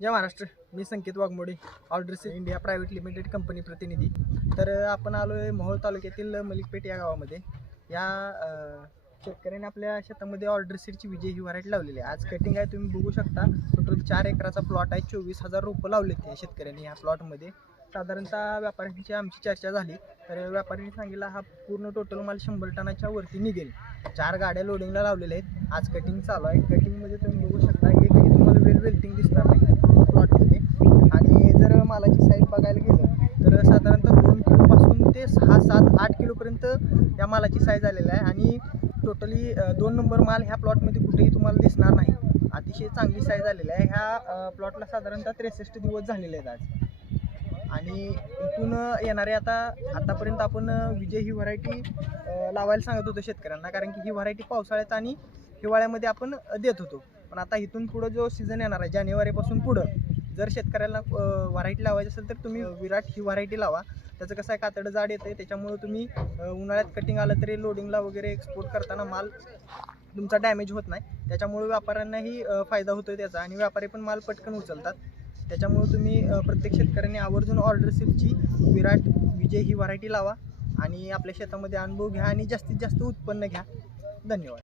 जय महाराष्ट्र मी Sanket Waghmode orders India private limited company प्रतिनिधी. तर आपण आलो आहे मोहोळ तालुक्यातील मलिकपेठ या गावामध्ये. या शेतकऱ्याने आपल्या शेतामध्ये ऑर्डर सीडची विजय ही व्हरायटी लावलेली आहे. आज कटिंग आहे तुम्ही बघू शकता. टोटल चार एकराचा प्लॉट आहे चोवीस हजार रोपं लावलेत या शेतकऱ्यांनी ह्या प्लॉटमध्ये साधारणतः व्यापाऱ्यांची आमची चर्चा झाली. तर व्यापाऱ्यांनी सांगितलं हा पूर्ण टोटल माल शंभर टनाच्या वरती निघेल. चार गाड्या लोडिंगला लावलेल्या आहेत. आज कटिंग चालू आहे. कटिंगमध्ये तुम्ही बघू शकता की तुम्हाला वेल वेल्टिंग दिसणार नाही प्लॉटमध्ये आणि जर मालाची साईज बघायला गेलं तर साधारणतः दोन किलोपासून ते सहा सात आठ किलोपर्यंत या मालाची साईज आलेली आहे. आणि टोटली दोन नंबर माल ह्या प्लॉटमध्ये कुठेही तुम्हाला दिसणार नाही. अतिशय चांगली साईज आलेली आहे. ह्या प्लॉटला साधारणतः त्रेसष्ट दिवस झालेले आहेत आज. आणि इथून येणारे आता आतापर्यंत आपण विजय ही व्हरायटी लावायला सांगत होतो शेतकऱ्यांना. कारण की ही व्हरायटी पावसाळ्यात आणि हिवाळ्यामध्ये आपण देत होतो. पण आता इथून पुढं जो सीझन येणार आहे जानेवारीपासून पुढं जर शेतकऱ्याला व्हरायटी लावायची असेल तर तुम्ही विराट ही व्हरायटी लावा. त्याचं कसं आहे कातडं जाड येतं आहे त्याच्यामुळं तुम्ही उन्हाळ्यात कटिंग आलं तरी लोडिंगला वगैरे एक्सपोर्ट करताना माल तुमचा डॅमेज होत नाही. त्याच्यामुळे व्यापाऱ्यांनाही फायदा होतो त्याचा आणि व्यापारी पण माल पटकन उचलतात. त्याच्यामुळे तुम्ही प्रत्येक शेतकऱ्यांनी आवर्जून ऑर्डर सिल्कची विराट विजय ही व्हरायटी लावा आणि आपल्या शेतामध्ये अनुभव घ्या आणि जास्तीत जास्त उत्पन्न घ्या. धन्यवाद.